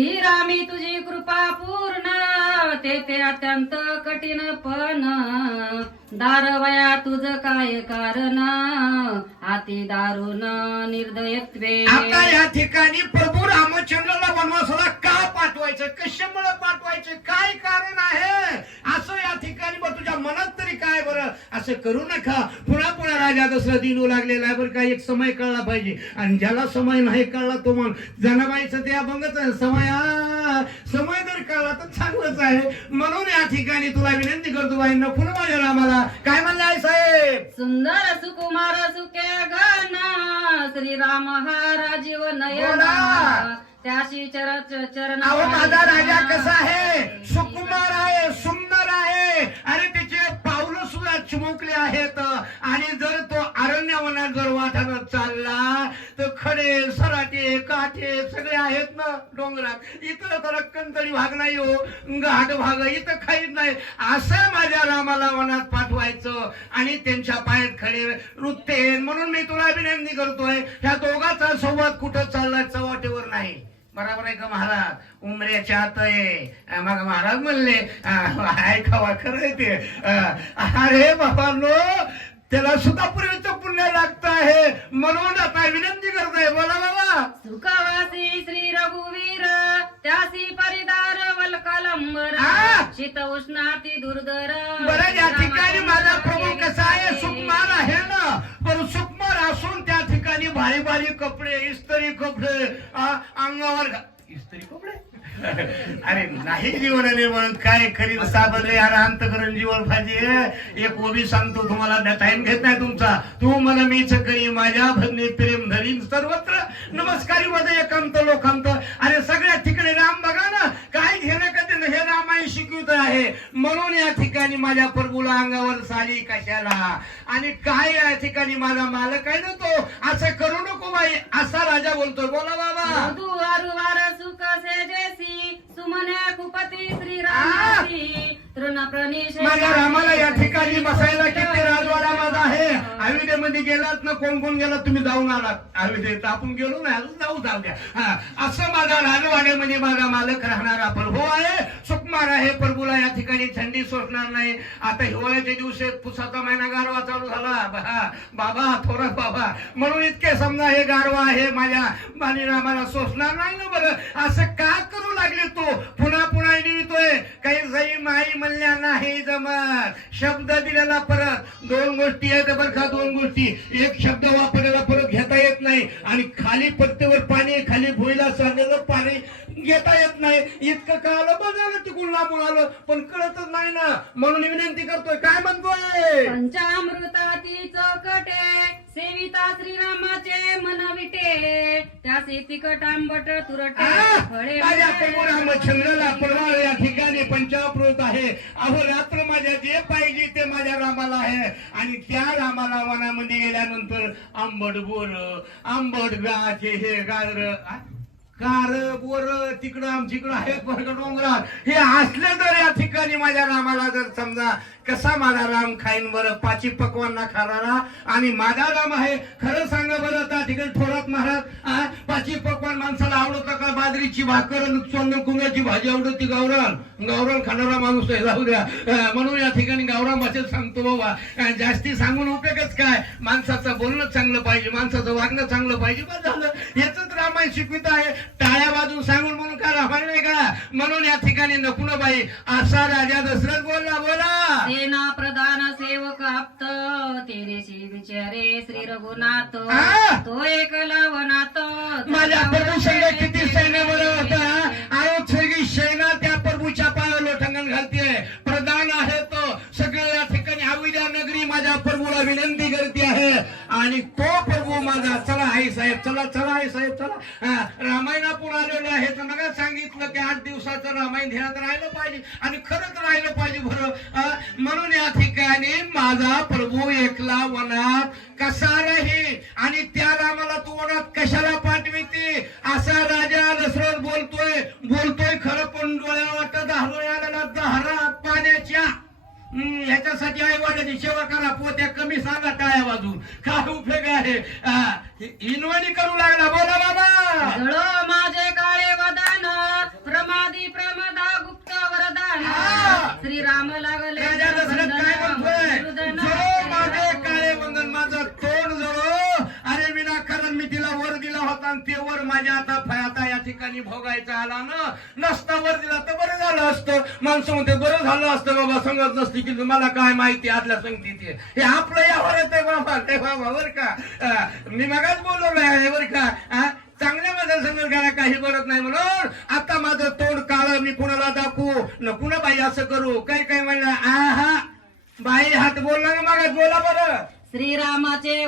ही रामी तुझी कृपा पूर्ण ते ते अत्यंत कठीण पण. दारवया तुझ काय कारण? हाती दारुण निर्दयत्वे. आता या ठिकाणी प्रभू रामचंद्राला वनवासाला का पाठवायचं? कशामुळे पाठवायचं? काय कारण आहे? असं या ठिकाणी बरं तुझ्या मनात तरी काय बरं असं करू नका. पुन्हा पुन्हा राजा दसरा दिनू लागलेला आहे. बरं का एक समय कळला पाहिजे. आणि ज्याला समय नाही कळला तो मग जनाबाईचं ते अभंगच आहे. समय समय जर कळला तर चांगलंच आहे. म्हणून या ठिकाणी तुला विनंती करतो बाई नको ना माझ्या रामाला. काय म्हणले आहे साहेब? सुंदर सुकुमार सुक्या गण श्रीराम हा राजीव नयन. त्याशी चर चरण अहो माझा राजा कसा आहे? चिमुकले आहेत. आणि जर तो अरण्यवनात जर वाटानं चालला तर खडे सराटे काठे सगळे आहेत ना डोंगरात. इथं तर कंतरी भाग नाही हो. घाट भाग इथं खाईत नाही. असं माझ्या रामाला वनात पाठवायचं. आणि त्यांच्या पायात खडे रुतते म्हणून मी तुला अभिनंदी करतोय. ह्या दोघांचा संवाद कुठं चालला चव्हाटेवर नाही. बरोबर आहे का महाराज? उमऱ्याच्या आत आहे मग महाराज म्हणले ऐकावा खरं आहे ते. अरे बाबांनो त्याला सुद्धा पूर्वीचं पुण्य लागत आहे. म्हणून आता विनंती करतोय. बोला बाबा. सुखवासी श्री रघुवीर त्यासी परिदार वलकलंबर! शीत उष्णाती दुर्धर बरं भारी भारी कपडे इस्त्री कपडे अंगावर इस्त्री कपडे? अरे नाही जीवनाने निर्माण काय खरीद साबण रे अरे अंतकरण जीवन पाहिजे एक ओबी सांगतो तुम्हाला टाइम घेत नाही तुमचा. तू मला मीच करी माझ्या भगनी प्रेम धरीन सर्वत्र. नमस्कारी मध्ये एकांत लोकांत. अरे सगळ्या ठिकाणी राम बघा ना काय घेणं कधी हे रामायण शिकवित आहे. म्हणून या ठिकाणी माझ्या प्रभूला अंगावर साली कशाला? आणि काय या ठिकाणी माझा मालक आहे ना तो? असं करू नको बाई. असा राजा बोलतोय. बोला बाबा. माझ्या रामाला या ठिकाणी बसायला किती राजवाडा माझा आहे. अयोध्येमध्ये गेलात ना कोण कोण गेलात तुम्ही जाऊन आलात अयोध्येत आपण गेलो ना अजून जाऊ जाऊ द्या. हा, असं माझा राजवाड्यामध्ये माझा मालक राहणारा प्रभू आहे. सुकुमार आहे प्रभूला या ठिकाणी थंडी सोसणार नाही. आता हिवाळ्याच्या दिवशी पुसाचा महिना गारवा चालू झाला. बा- बाबा थोडा बाबा. म्हणून इतके समजा हे गारवा आहे माझ्या बालीरामाला सोसणार नाही ना बरं? असं का करू लागली तू. पुन्हा पुन्हा लिहितोय काही जाई माई म्हणल्या नाही जमत. शब्द दिलेला परत. दोन गोष्टी आहेत बरं का दोन गोष्टी. एक शब्द वापरलेला परत घेता येत नाही. आणि खाली पत्तेवर पाणी खाली भुईला सांगलेलं पाणी घेता येत नाही. इतकं कळालं बरं झालं तिकडून लांबून आलं. पण कळतच नाही ना. म्हणून विनंती करतोय काय म्हणतोय? पंचामृताती चौकटे सेविता श्रीरामाचे त्यासी तिकट आंबट तुरटे फळे माझ्या प्रभू रामचंद्राला परवाळ या ठिकाणी पंचामृत आहे. अहो रात्र माझ्या जे पाहिजे ते माझ्या रामाला आहे. आणि त्या रामाला वनामध्ये गेल्यानंतर आंबट बोर आंबट गाछ हे गाजर कार बोर तिकडं आमच्याकडं आहेत बरं डोंगरात. हे असले तर या ठिकाणी माझ्या रामाला जर समजा कसा माझा राम खाईन बरं पाची पकवांना खाणारा? आणि माझा राम आहे खरं सांगा बरं त्या ठिकाणी थोरात महाराज पाची पकवान माणसाला आवडतं का? बाजरीची भाकर आणि कुंग्याची भाजी आवडती गावरान? गावरान खाणारा माणूस आहे जाऊ द्या. म्हणून या ठिकाणी गावरान भाषेत सांगतो बाबा. जास्ती सांगून उपयोगच काय? माणसाचं बोलणं चांगलं पाहिजे माणसाचं वागणं चांगलं पाहिजे बस झालं. याच रामायण शिकवित आहे. टाळ्या वाजून सांगून म्हणून काय रामायण नाही का? म्हणून या ठिकाणी नकुन बाई. असा राजा दशरथ बोलला बोला. सेना प्रधान सेवक आप्त तेरेशी विचारे श्री रघुनाथ! तो एकला वनात माझ्या प्रभू माझा चला आई साहेब चला चला आई साहेब चला. हा, रामायणापूर आलेलो आहे तर मग सांगितलं की आठ दिवसाचं रामायण ध्यानात राहिलं पाहिजे. आणि खरंच राहिलं पाहिजे बरं. म्हणून या ठिकाणी माझा प्रभू एकला वनात कसा राही? आणि त्या रामाला तू वनात कशाला पाठविते? असा राजा दशरथ बोलतोय. बोलतोय खरं पण डोळ्या वाटत आलेला दहरा पाण्याच्या. त्याच्यासाठी आई वाजाची सेवा करा. पोत्या कमी सांगा टाळ्या वाजून. काय उपयोग आहे? इनवाणी करू लागला. बोला बाबा. माझे काळे वदान. प्रमादी प्रमदा गुप्त वरदान. श्री राम लागले राजा माझं तोंड जळो अरे विना विनाकारण मी तिला वर दिला होता ते वर माझ्या आता ठिकाणी भोगायचा आला ना नसता वर दिला तर बरं झालं असतं. माणसं म्हणते बरं झालं असतं बाबा सांगत नसती की मला काय माहिती आतल्या संगतीची? हे आपलं यावर येतंय बाबा ते बाबा बर का? मी मगाच बोलवलं आहे बर का? चांगल्या माझ्या संदर्भाला काही गरज नाही म्हणून आता माझं तोंड काळ मी कुणाला दाखवू? न कुणा बाई असं करू. काही काही म्हणलं? आहा बाई हात बोलला ना मागात बोला बरं. श्रीरामाचे